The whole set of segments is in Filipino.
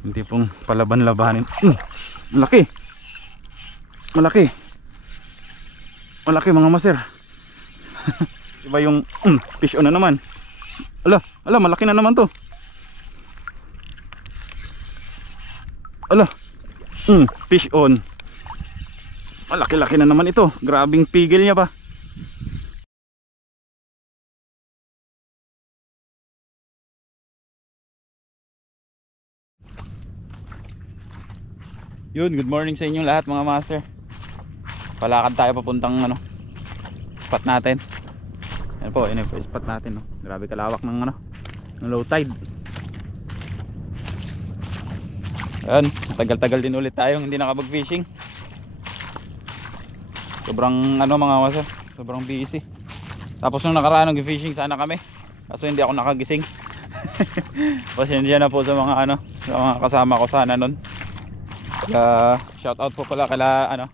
Hindi pong palaban-labanin. Malaki. Malaki. Malaki mga master. Iba yung fish on na naman. Ala, malaki na naman to. Ala. Fish on. Malaki-laki na naman ito. Grabing pigil niya pa. Yun, good morning sa inyong lahat mga master. Palakad tayo papuntang spot natin. Yan po, yun yung spot natin, no? Grabe kalawak ng ng low tide. Ayan, tagal-tagal din ulit tayong hindi nakapag fishing. Sobrang mga master, sobrang busy. Tapos nung nakaraan nag-fishing sana kami, kaso hindi ako nakagising. Pasensya na po sa mga sa mga kasama ko sana nun. Shout out po pala kala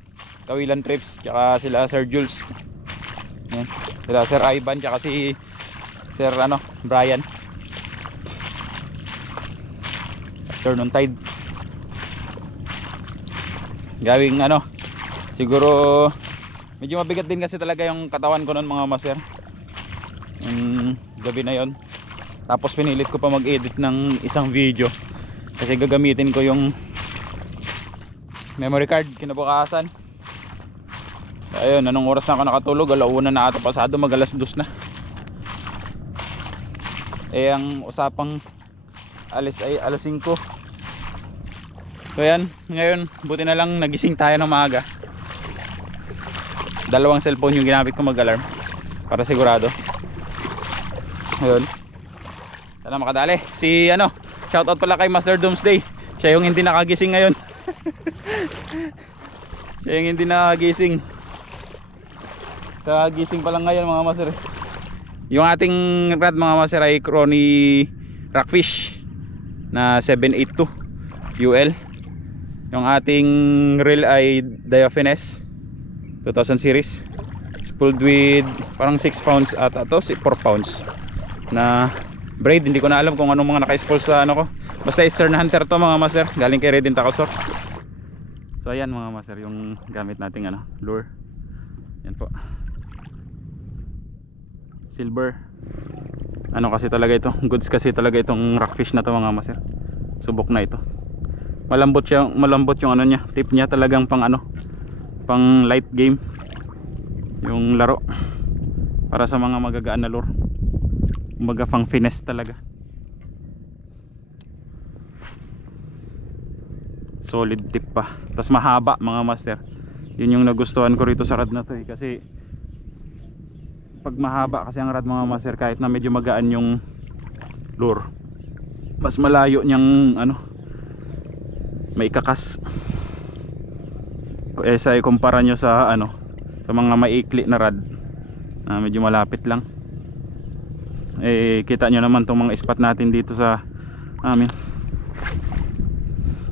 Kawilan Trips, tsaka sila Sir Jules. Yan. Sila Sir Ivan, tsaka si Sir Brian. Afternoon tide. Gawing siguro medyo mabigat din kasi talaga yung katawan ko noon mga master. Gabi na yon. Tapos pinilit ko pa mag-edit ng isang video kasi gagamitin ko yung memory card kinabukasan. Ayun, anong oras na ako nakatulog? 1:00 na ata pasado, mag 2:00 na. Ang usapang alis ay 5:00. So yan, ngayon buti na lang nagising tayo ng maaga. 2 cellphone yung ginamit ko mag-alarm para sigurado. Ayun, sana makadali. Si shoutout pala kay Master Doomsday. Siya yung hindi nakagising ngayon. Siya yung hindi nakagising. Kagising pa lang ngayon mga master. Yung ating rod mga master ay Crony Rockfish na 782 UL. Yung ating reel ay Diaphanous 2000 series, spooled with parang 6 pounds at 4 pounds na braid. Hindi ko na alam kung anong mga naka-spool sa ko. Basta Eastern Hunter to mga master, galing kay Red Tackle. So ayan mga master yung gamit nating lure. Yan po, silver. Kasi talaga ito, goods kasi talaga itong rockfish na to mga master. Subok na ito. Malambot yung niya, tip niya talagang pang pang light game yung laro para sa mga magagaan na lure. Kumbaga pang finesse talaga. Solid tip pa, tas mahaba mga master. Yun yung nagustuhan ko rito sa rod na to kasi pag mahaba kasi ang rod mga master, kahit na medyo magaan yung lure, mas malayo niyang may kakas. Sa ikumpara nyo sa sa mga maikli na rod na medyo malapit lang. Kita nyo naman tong mga spot natin dito sa amin.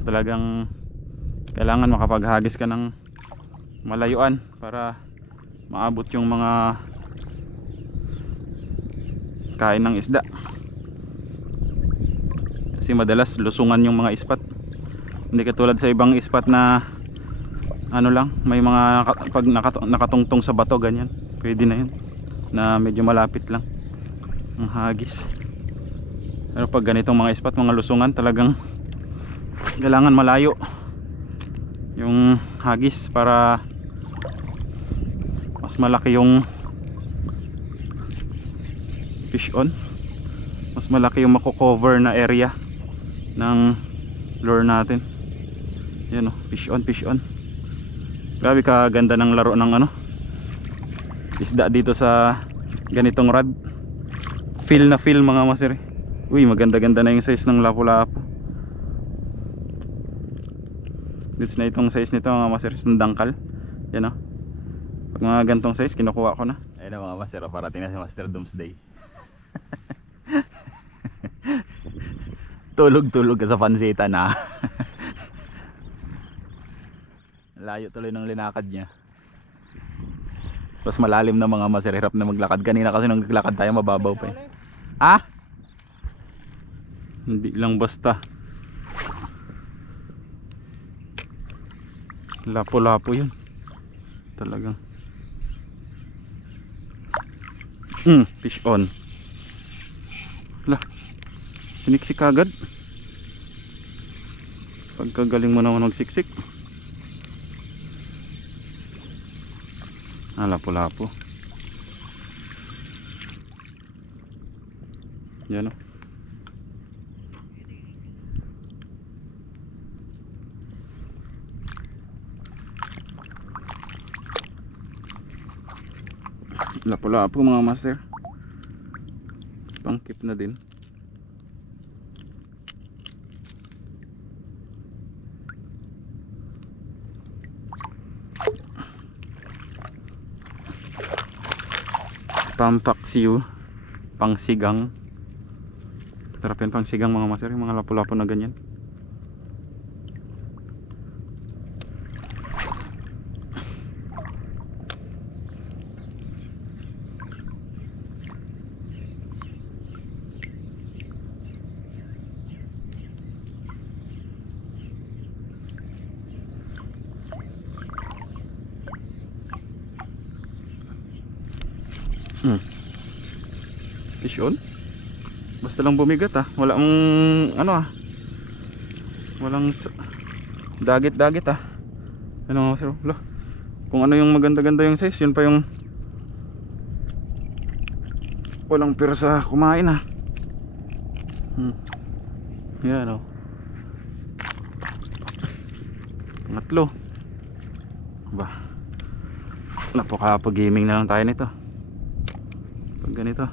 Talagang kailangan makapaghagis ka ng malayuan para maabot yung mga kain ng isda, kasi madalas lusungan yung mga spot. Hindi katulad sa ibang spot na lang may mga pag nakatungtong sa bato ganyan, pwede na yun na medyo malapit lang ang hagis. Pero pag ganitong mga spot, mga lusungan, talagang kailangan malayo yung hagis para mas malaki yung fish on, mas malaki yung mako-cover na area ng lure natin. Yan fish on, fish on. Grabe kaganda ng laro ng isda dito sa ganitong rod. Feel na feel mga master. Uy, maganda-ganda na yung size ng lapu-lapu. Goods na itong size nito mga master, ng dangkal. Yan pag mga gantong size kinukuha ko na. Ayun mga master, parating na si Master Doomsday. Tulog-tulog ka sa pansita na. Layo tuloy ng linakad niya. Tapos malalim na mga master, hirap na maglakad. Kanina kasi nung naglakad tayo mababaw pa Hindi lang basta Lapo-lapo yun. Talagang. Fish on. Hala. Siniksik agad. Pagkagaling mo naman magsiksik. Lapo-lapo. Yan o. Lapo-lapo mga master. Pangkip na din. Pampaksiw, pangsigang. Sarap yan pangsigang mga master, yung mga lapo-lapo na ganyan. Fish on. Basta lang bumigat wala ano walang dagit-dagit ano nga sir. Kung ano yung maganda-ganda yung size, yun pa yung walang pirsa kumain yan pangatlo ba. Napaka-gaming na lang tayo nito pag ganito.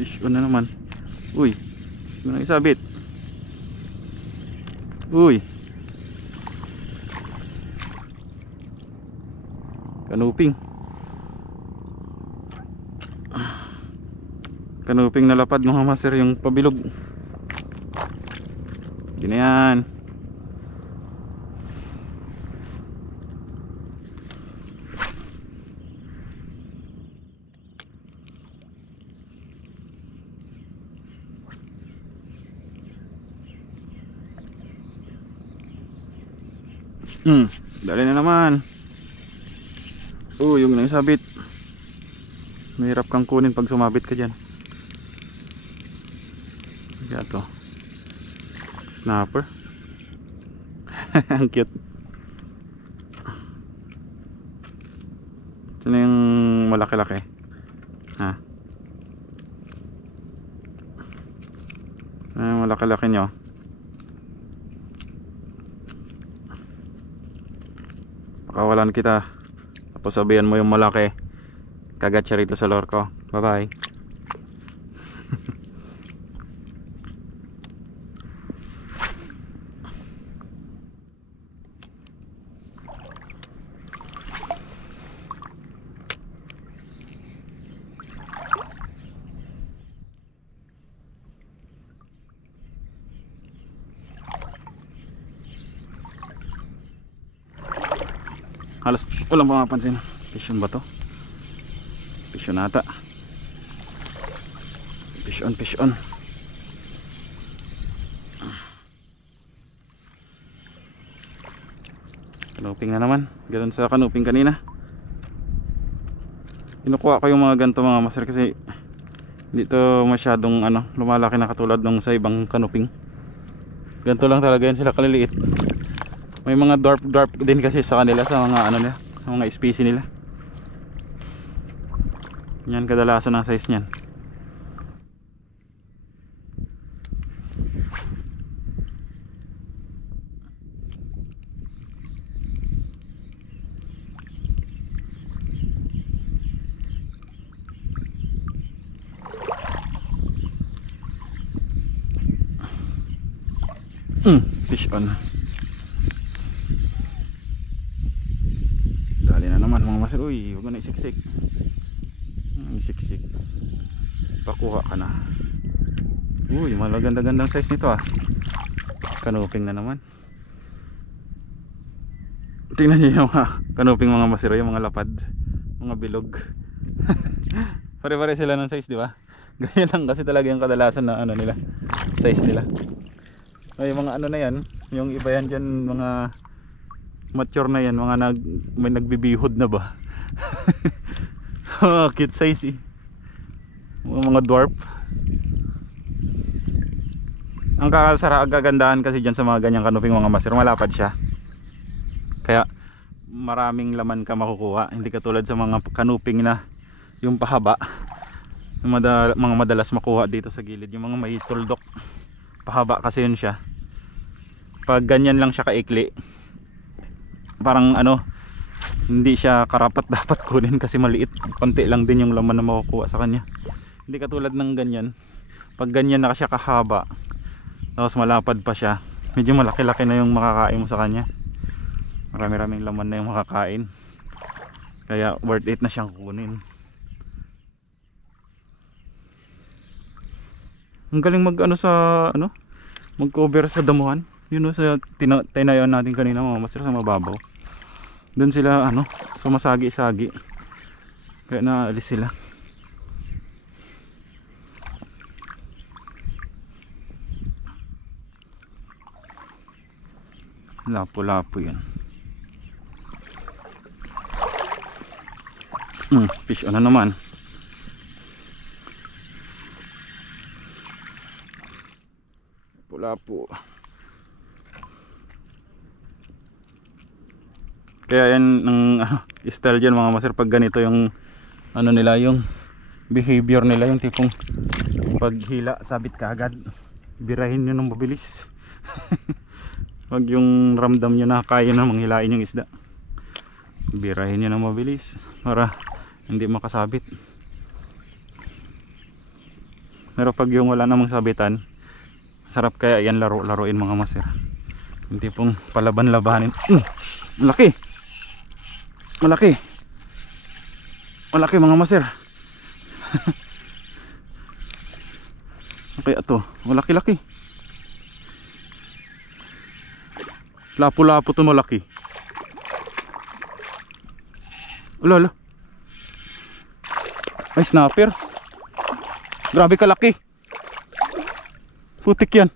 Fish on na naman. Uy, yun ang isabit. Uy, kanuping. Kanuping na lapad mga master, yung pabilog. Yun na yan. Dali na naman. Yung naisabit. Mahirap kang kunin pag sumabit ka dyan. Kaya to snapper. Ang cute. Ito na yung malaki-laki. Malaki-laki nyo. Pakawalan kita, tapos sabihan mo yung malaki, kagat siya rito sa lure ko. Bye bye. Halos walang mapapansin. Fish on ba to? Fish on ata. Fish on, fish on. Kanuping na naman. Ganun sa kanuping kanina. Kinukuha ko yung mga ganito mga master kasi hindi to masyadong lumalaki na katulad ng sa ibang kanuping. Ganito lang talaga yan sila kaliliit. May mga dwarf din kasi sa kanila, sa mga nila, sa mga species nila. Yan kadalasan ang size niyan. Fish on. Dali na naman mga master. Uy, huwag na isiksik. Isiksik. Pakuha ka na. Uy, maganda-gandang size nito Kanuping na naman. Tingnan niyo yung kanuping mga masiro, yung mga lapad, mga bilog. Pare-pare sila ng size, di ba? Ganyan lang kasi talaga yung kadalasan na ano nila, size nila. Ay, yung mga ano na yan, yung iba yan dyan, mga mature na yan, mga may nagbibihod na ba. Cute size eh, mga dwarf. Ang kagandahan kasi dyan sa mga ganyang kanuping mga masir, malapad siya, kaya maraming laman ka makukuha. Hindi katulad sa mga kanuping na yung pahaba, yung mga madalas makuha dito sa gilid, yung mga may tuldok. Pahaba kasi yun siya. Pag ganyan lang siya kaikli, parang ano, hindi siya karapat dapat kunin kasi maliit, konti lang din yung laman na makukuha sa kanya. Hindi katulad ng ganyan, pag ganyan na siya kahaba tapos malapad pa siya, medyo malaki-laki na yung makakain mo sa kanya. Marami-raming laman na yung makakain, kaya worth it na siyang kunin. Ang galing mag ano sa ano, mag cover sa damuhan. Yun o, sa tinayon natin kanina mga master, sa mababaw. Doon sila ano, sumasagi-sagi, kaya naalis sila. Lapo-lapo yan. Fish ano naman. Lapo. Kaya yan ang style dyan mga master, pag ganito yung ano nila, yung behavior nila, yung tipong paghila sabit ka agad, birahin nyo ng mabilis. Wag yung ramdam nyo na kaya na manghilain yung isda, birahin nyo ng mabilis para hindi makasabit. Pero pag yung wala namang sabitan, sarap kaya yan laruin mga master. Yung tipong palaban-labanin. Malaki, malaki, malaki mga master. Kaya to, malaki-laki. Lapo-lapo to, malaki. Lolo, ay snapper. Grabe kalaki, putik yan.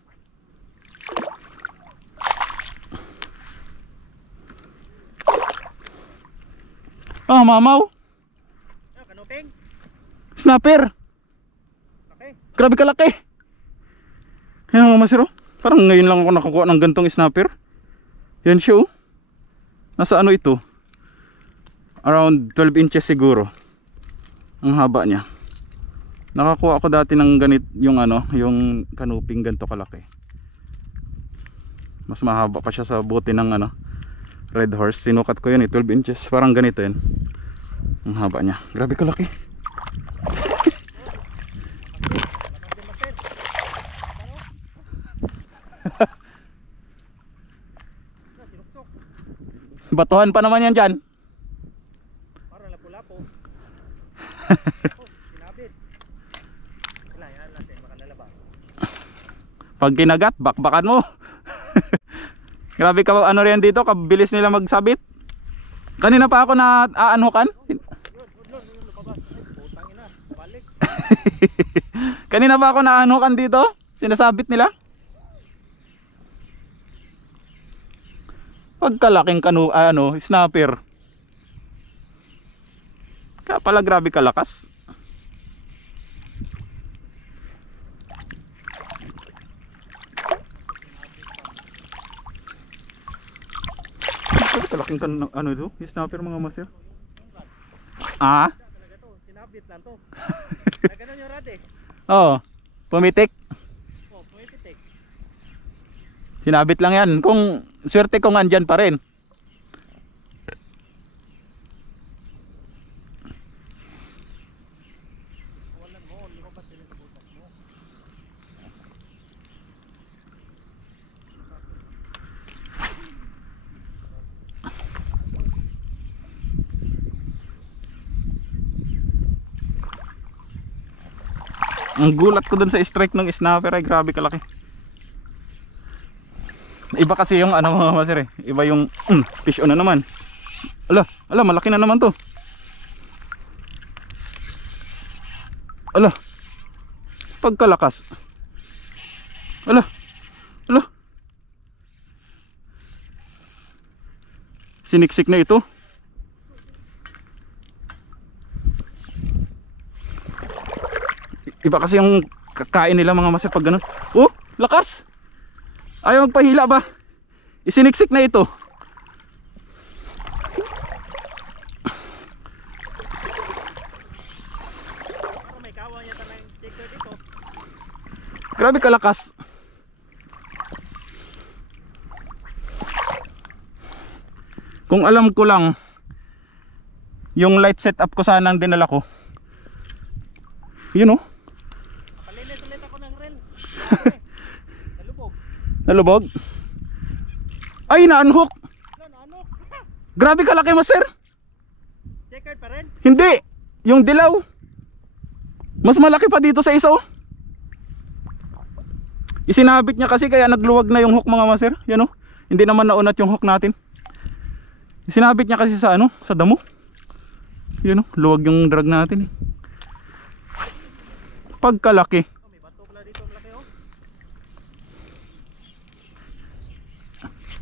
Mamaw. Kanuping? Snapper. Okay. Grabe kalaki. Yan mga masiro, parang ngayon lang ako nakakuha ng gantong snapper. Yan siya oh. Nasa ano ito, around 12 inches siguro ang haba niya. Nakakuha ako dati ng ganit, yung ano, yung kanuping ganito kalaki. Mas mahaba pa siya sa bote ng ano, Red Horse. Sinukat ko yun 12 inches, parang ganito yun ang haba niya. Grabe kalaki. Batuhan pa naman yan dyan. Para lapo-lapo. Sinabit. Kailangan natin baka nalaba. Pag kinagat, bakbakan mo. Grabe ka, ano rin dito, kabilis nila magsabit. Kanina pa ako na aanukan. Kanina pa ako na aanukan dito, sinasabit nila. Pagkalaking snapper. Kaya pala grabe kalakas. Kalaking ano ito? Snapper mga master. Sinabit lang to. Nagano yung rad eh. Oo, pumitik. Oh, pumitik. Sinabit lang yan. Kung swerte kung andyan pa rin. Ang gulat ko dun sa strike ng snapper ay grabe kalaki. Iba kasi yung ano mga master eh. Iba yung fish on na naman. Ala, malaki na naman to. Ala, pagkalakas. Ala. Siniksik na ito. Iba kasi yung kakain nila mga master pag ganun. Oh, lakas. Ayaw magpahila ba? Isiniksik na ito. May kawan yata ng checker dito. Grabe kalakas. Kung alam ko lang yung light setup ko sana ang dinala ko. Yun oh. Palinis ulit ako ng reel. Nalubog. Nalubog. Ay, na-unhook. Ano? Grabe kalaki master. Checker pa rin? Hindi, yung dilaw. Mas malaki pa dito sa isa oh. Isinabit niya kasi kaya nagluwag na yung hook mga master. Yan oh. Hindi naman naunat yung hook natin. Isinabit niya kasi sa ano, sa damo. Yan oh, luwag yung drag natin eh. Pagkalaki. Oh, may batok na dito, malaki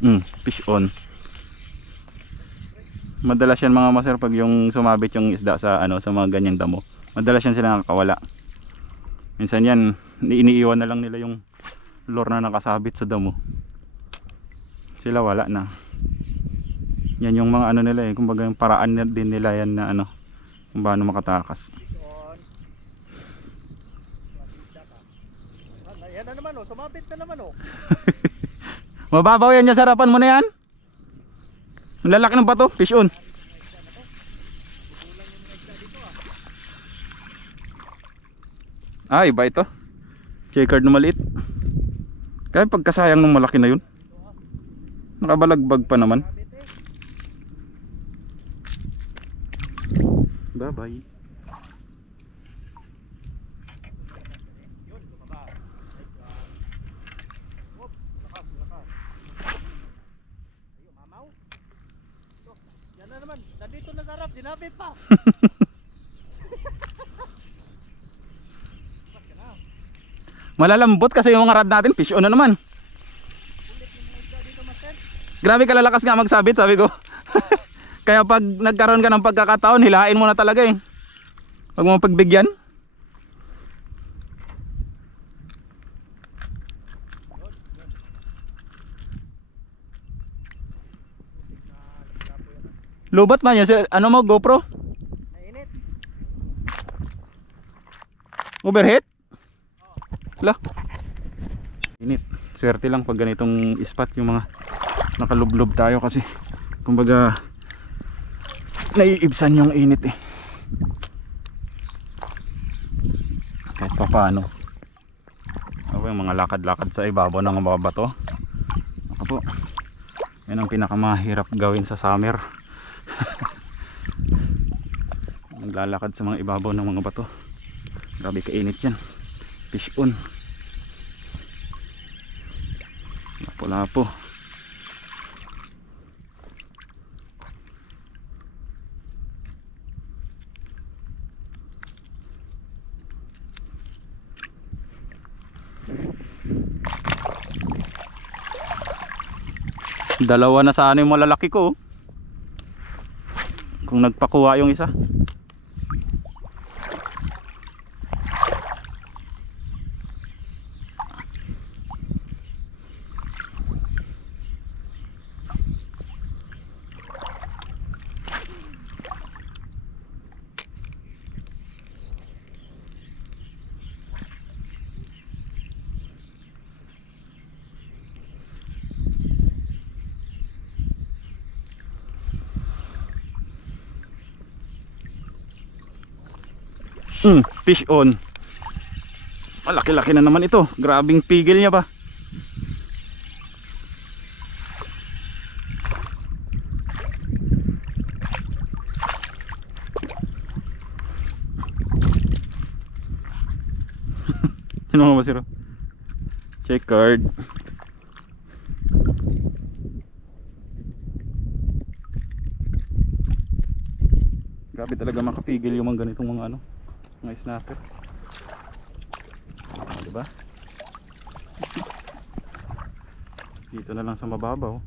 oh. Fish on. Madalas yan mga master pag yung sumabit yung isda sa ano, sa mga ganyang damo. Madalas yan sila nakakawala. Minsan yan, iniiwan na lang nila yung lure na nakasabit sa damo. Sila wala na. Yan yung mga ano nila eh, kumbaga yung paraan din nila yan na ano, kung paano makatakas. Yan na naman oh, sumabit na naman oh. Mababaw yan, sa harapan mo na yan. Ang lalaki ng bato, fish on. Ah, iba ito. Checkered na maliit. Kaya pagkasayang ng malaki na yun. Nakabalagbag pa naman. Bye bye. Yan na naman, nandito na sarap, dinabit pa. Malalambot kasi yung mga rad natin, fish on na naman. Grabe kalalakas nga magsabit, sabi ko. Kaya pag nagkaroon ka ng pagkakataon, hilain mo na talaga eh. Huwag mo pagbigyan. Lubat man yun, ano mo, GoPro? Mainit. Overheat? Lah. Init. Swerte lang pag ganitong spot yung mga nakalublob tayo kasi kumbaga naiibsan yung init eh. Kahit pa paano. Ako yung mga lakad-lakad sa ibabaw ng mga bato. Ako po. Yan ang pinakamahirap gawin sa summer. Naglalakad sa mga ibabaw ng mga bato. Grabe kainit yan. Fish on. Lapo-lapo. Dalawa na sana yung malalaki ko. Kung nagpakuha yung isa. Fish on. Malaki-laki na naman ito. Grabing pigil niya ba. Ano mga masiro? Checkered. Grabe talaga makapigil yung mga ganitong mga ano, mga snapper. Diba? Dito na lang sa mababaw.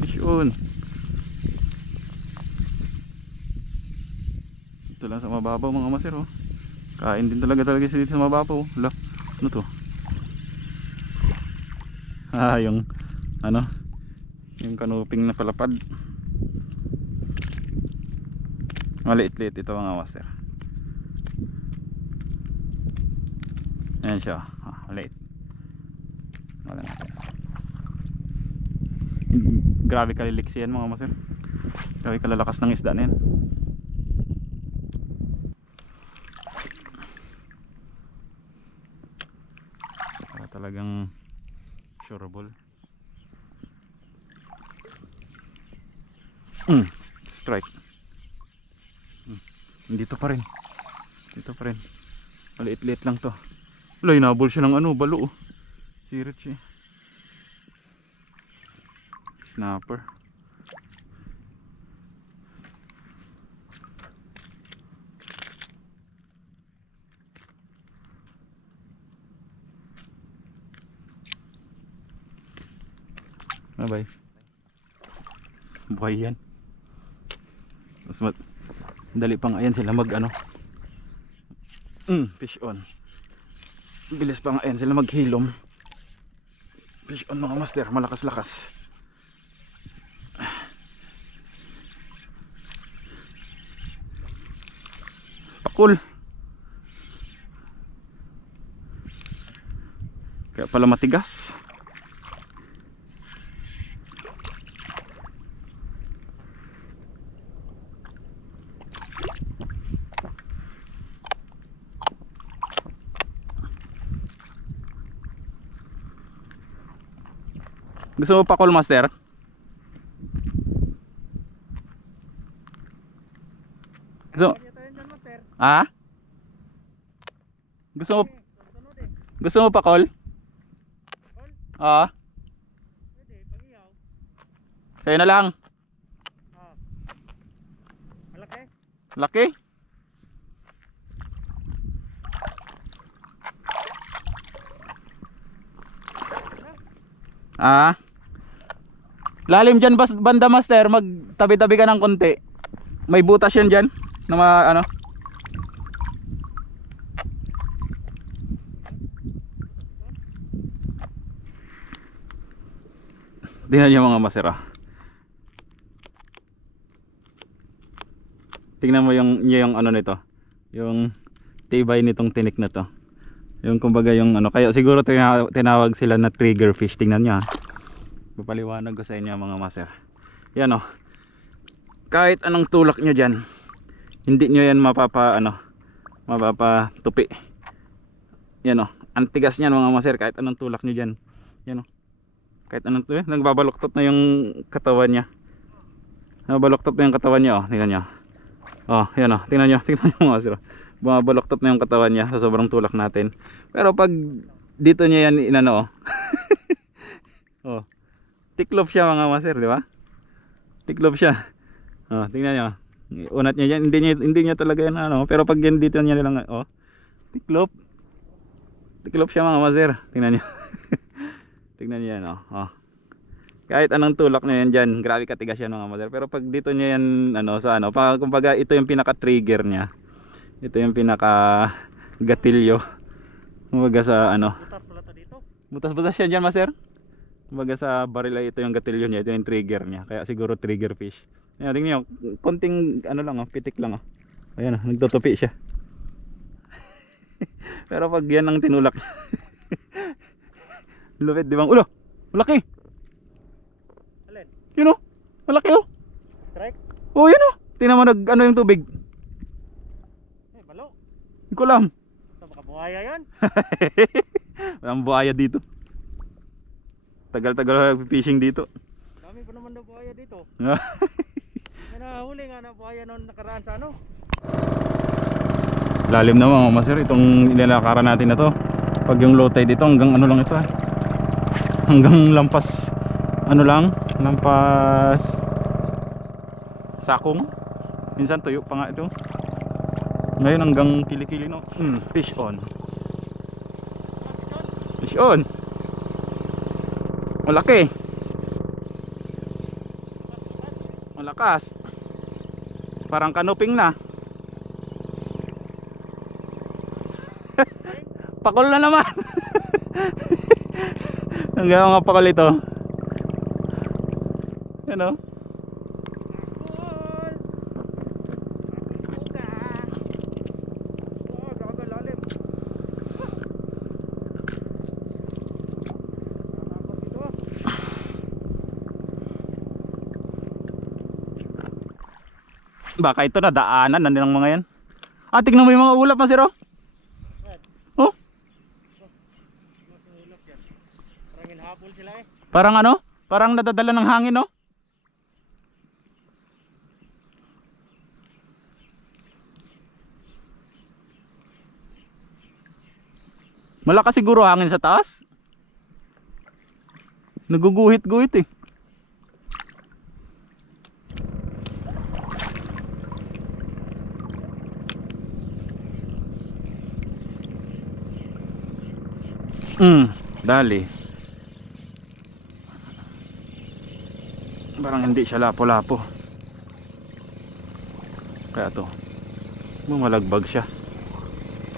Fish on. Dito lang sa mababaw mga master oh. Kain din talaga sila dito sa mababaw. Hala, ano to? Yung ano, yung kanuping na palapad. Maliit-liit ito mga master. Ayan siya, maliit. Wala natin. Grabe kaliliksi yan mga master. Grabe kalalakas ng isda na yan. Talagang sureable. Strike. Dito pa rin. Dito pa rin. Maliit-liit lang to. Wala, inabol siya ng ano, balo. Sirit siya. Snapper. Bye. Buhay yan. Mas dali pang ayan sila mag ano. Fish on. Bilis pang ayan sila maghilom. Fish on mga master, malakas-lakas. Pakul. Kaya pala matigas. Gusto mo pa call master? Ah? Gusto mo pa call? Ah. Sa'yo na lang. Malaki? Laki? Ah. Lalim dyan banda master, magtabi-tabi ka ng konti. May butas yan dyan na ano. Tingnan nyo mga master. Tingnan mo yung ano nito, yung tibay nitong tinik na to. Yung kumbaga yung ano, kaya siguro tinawag sila na trigger fish. Tingnan nyo. Papaliwanag ko sa inyo mga master. Yan oh. Kahit anong tulak nyo dyan, hindi nyo yan mapapatupi. Yan oh. Ang tigas nyan mga master, kahit anong tulak nyo dyan. Yan oh. Kahit anong tulak, nagbabaluktot na yung katawan nya. Nagbabaluktot na yung katawan nya oh. Tingnan nyo. Oh, yan oh. Tingnan nyo mga master. Bumabaluktot na yung katawan nya sa sobrang tulak natin. Pero pag dito nyo yan inano oh. Oh. Tiklop siya mga master, di ba? Tiklop siya. Oh, tingnan niyo. Unat niya diyan, hindi niya talaga yan ano, pero pag yan dito niya lang oh. Tiklop. Tiklop siya mga master. Tingnan niyo. Tingnan niyo yan oh. Oh. Kahit anong tulak niya yan diyan, grabe katigas yan mga master. Pero pag dito niya yan ano sa ano, kumbaga ito yung pinaka-trigger niya. Ito yung pinaka-gatilyo. Kumbaga sa ano. Butas pala to dito. Butas-butas yan diyan master. Kumbaga sa baril ay ito yung gatilyo niya, ito yung trigger niya. Kaya siguro trigger fish. Ayan, tingnan nyo, konting ano lang oh, pitik lang oh. Ayan oh, nagtutupi siya. Pero pag yan ang tinulak lupit, di ba? Ulo! Malaki! Alin? Yun oh! Malaki oh! Strike? Oh, yun oh! Tingnan mo ano yung tubig. Balo. Hindi ko alam. Ito baka buhaya yan. Walang buhaya dito. Tagal-tagal fishing dito. Dami pa naman daw buhaya dito. May nahuli nga na buhaya noon nakaraan sa ano? Lalim na mga master itong ilalakaran natin na to. Pag yung low tide ito hanggang ano lang ito hanggang lampas ano lang, lampas Sakong. Minsan tuyo pa nga ito. Ngayon hanggang kilikili no. Fish on. Fish on. Malaki. Malakas. Parang kanuping na. Pakol na naman. Hanggang mga pakol ito. Ano? Baka ito na daanan na nilang mga yan. Tignan mo yung mga ulap Master oh. Oh. Parang hinhabol sila eh. Parang ano? Parang nadadala ng hangin no? Malakas siguro hangin sa taas. Naguguhit-guhit eh. Dali. Parang hindi siya lapo-lapo. Kaya to bumalagbag siya.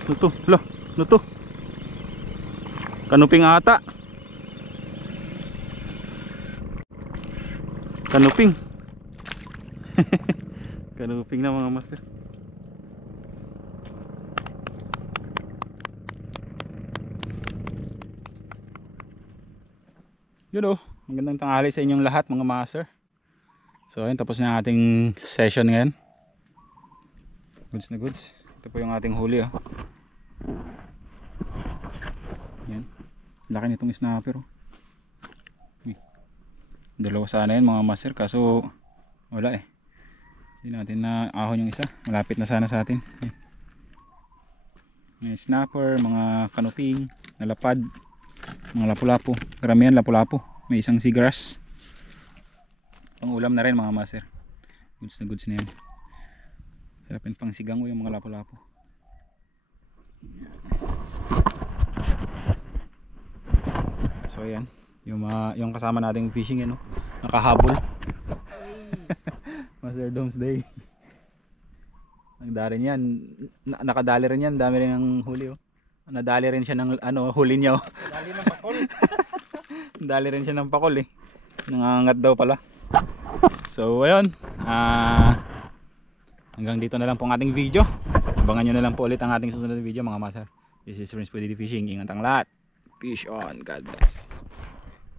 Ano to? Lo, ano to? Kanuping ata. Kanuping. Kanuping na mga master. Yun oh, magandang tanghali sa inyong lahat mga master. So ayun, tapos na ang ating session ngayon. Goods na goods. Ito po yung ating huli oh. Yan. Laki nitong snapper oh. Dalawa sana yun mga master, kaso wala eh. Hindi natin na ahon yung isa. Malapit na sana sa atin. Yan. May snapper, mga kanuping, nalapad, mga lapu-lapu. Karamihan lapu-lapu. May isang seagrass. Pang ulam na rin mga master. Goods na yan. Sarapin pang sigango yung mga lapu-lapu. So ayan, yung kasama nating fishing no? Nakahabol. Master Domesday. Ang dali niyan, nakadali rin yan, dami rin ng huli oh. Nadali rin siya ng ano, huli niya oh. Dali ng pakol. Dali rin siya ng pakol eh. Nangangat daw pala. So ayun, hanggang dito na lang po ang ating video. Abangan nyo na lang po ulit ang ating susunod na video mga master. This is Prince Pwede Fishing. Ingat ang lahat. Fish on. God bless.